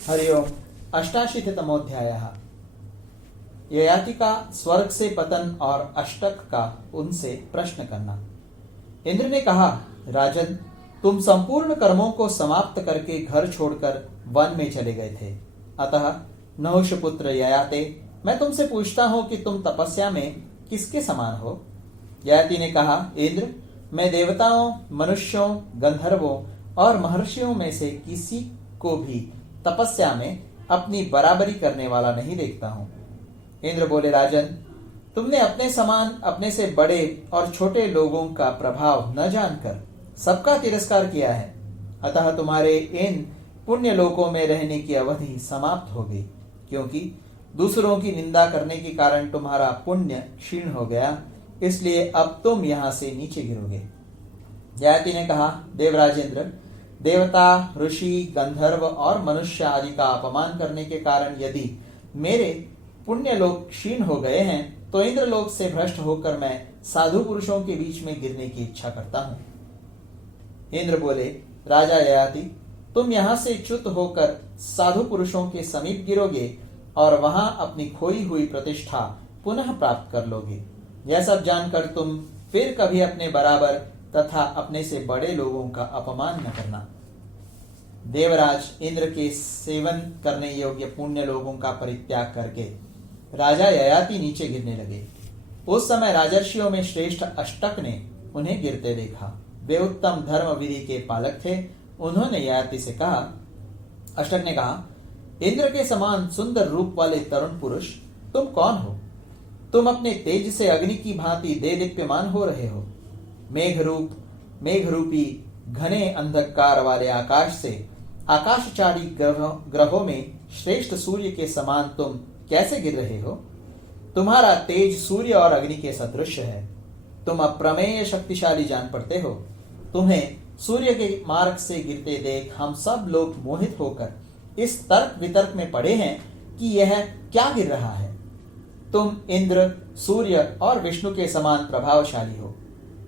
हरि ओम। अष्टाशीतितमोऽध्यायः। ययाति का स्वर्ग से पतन और अष्टक का उनसे प्रश्न करना। इंद्र ने कहा, राजन, तुम संपूर्ण कर्मों को समाप्त करके घर छोड़कर वन में चले गए थे। अतः नहुष पुत्र ययाते, मैं तुमसे पूछता हूं कि तुम तपस्या में किसके समान हो? ययाति ने कहा, इंद्र, मैं देवताओं, मनुष्यों, गंधर्वों और महर्षियों में से किसी को भी तपस्या में अपनी बराबरी करने वाला नहीं देखता हूं। इंद्र बोले, राजन, तुमने अपने समान अपने से बड़े और छोटे लोगों का प्रभाव न जानकर सबका तिरस्कार किया है। अतः तुम्हारे इन पुण्य लोकों में रहने की अवधि समाप्त हो गई, क्योंकि दूसरों की निंदा करने के कारण तुम्हारा पुण्य क्षीण हो गया। इसलिए अब तुम यहां से नीचे गिरोगे। ययाति ने कहा, देवराजेंद्र, देवता, ऋषि, गंधर्व और मनुष्य आदि का अपमान करने के कारण यदि मेरे पुण्य लोक क्षीण हो गए हैं, तो इंद्रलोक से भ्रष्ट होकर मैं साधु पुरुषों के बीच में गिरने की इच्छा करता हूं। इंद्र बोले, राजा ययाति, तुम यहां से च्युत होकर साधु पुरुषों के समीप गिरोगे और वहां अपनी खोई हुई प्रतिष्ठा पुनः प्राप्त कर लोगे। यह सब जानकर तुम फिर कभी अपने बराबर तथा अपने से बड़े लोगों का अपमान न करना। देवराज इंद्र के सेवन करने योग्य पुण्य लोगों का परित्याग करके राजा ययाति नीचे गिरने लगे। उस समय राजर्षियों में श्रेष्ठ अष्टक ने उन्हें गिरते देखा। वे उत्तम धर्म विधि के पालक थे। उन्होंने ययाति से कहा, अष्टक ने कहा, इंद्र के समान सुंदर रूप वाले तरुण पुरुष, तुम कौन हो? तुम अपने तेज से अग्नि की भांति देदीप्यमान हो रहे हो। मेघ रूपी घने अंधकार वाले आकाश से आकाशचारी ग्रहों में श्रेष्ठ सूर्य के समान तुम कैसे गिर रहे हो? तुम्हारा तेज सूर्य और अग्नि के सदृश है। तुम अप्रमेय शक्तिशाली जान पड़ते हो। तुम्हें सूर्य के मार्ग से गिरते देख हम सब लोग मोहित होकर इस तर्क वितर्क में पड़े हैं कि यह क्या गिर रहा है। तुम इंद्र, सूर्य और विष्णु के समान प्रभावशाली हो।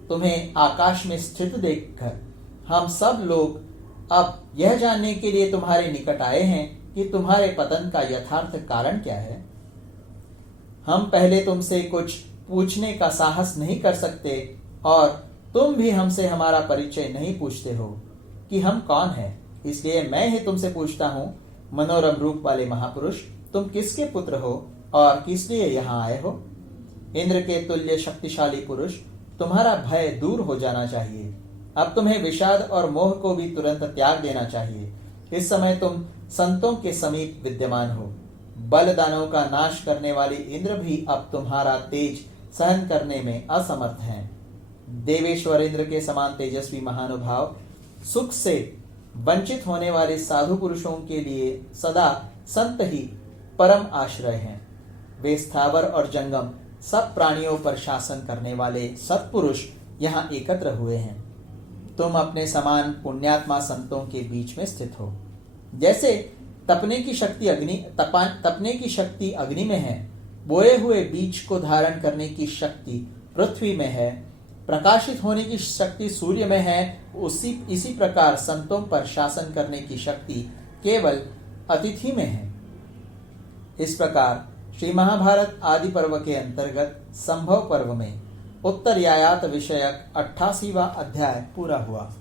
तुम्हें आकाश में स्थित देखकर हम सब लोग अब यह जानने के लिए तुम्हारे निकट आए हैं कि तुम्हारे पतन का यथार्थ कारण क्या है। हम पहले तुमसे कुछ पूछने का साहस नहीं कर सकते और तुम भी हमसे हमारा परिचय नहीं पूछते हो कि हम कौन हैं। इसलिए मैं ही तुमसे पूछता हूं, मनोरम रूप वाले महापुरुष, तुम किसके पुत्र हो और किस लिए यहाँ आए हो? इंद्र के तुल्य शक्तिशाली पुरुष, तुम्हारा भय दूर हो जाना चाहिए। अब तुम्हें विषाद और मोह को भी तुरंत त्याग देना चाहिए। इस समय तुम संतों के समीप विद्यमान हो। बल दानों का नाश करने वाले इंद्र भी अब तुम्हारा तेज सहन करने में असमर्थ हैं। देवेश्वर इंद्र के समान तेजस्वी महानुभाव सुख से वंचित होने वाले साधु पुरुषों के लिए सदा संत ही परम आश्रय हैं। वे स्थावर और जंगम सब प्राणियों पर शासन करने वाले सत्पुरुष यहाँ एकत्र हुए हैं। तुम अपने समान पुण्यात्मा संतों के बीच में स्थित हो। जैसे तपने की शक्ति अग्नि में है, बोए हुए बीज को धारण करने की शक्ति पृथ्वी में है, प्रकाशित होने की शक्ति सूर्य में है, इसी प्रकार संतों पर शासन करने की शक्ति केवल अतिथि में है। इस प्रकार श्री महाभारत आदि पर्व के अंतर्गत संभव पर्व में उत्तरयायात विषयक 88वां अध्याय पूरा हुआ।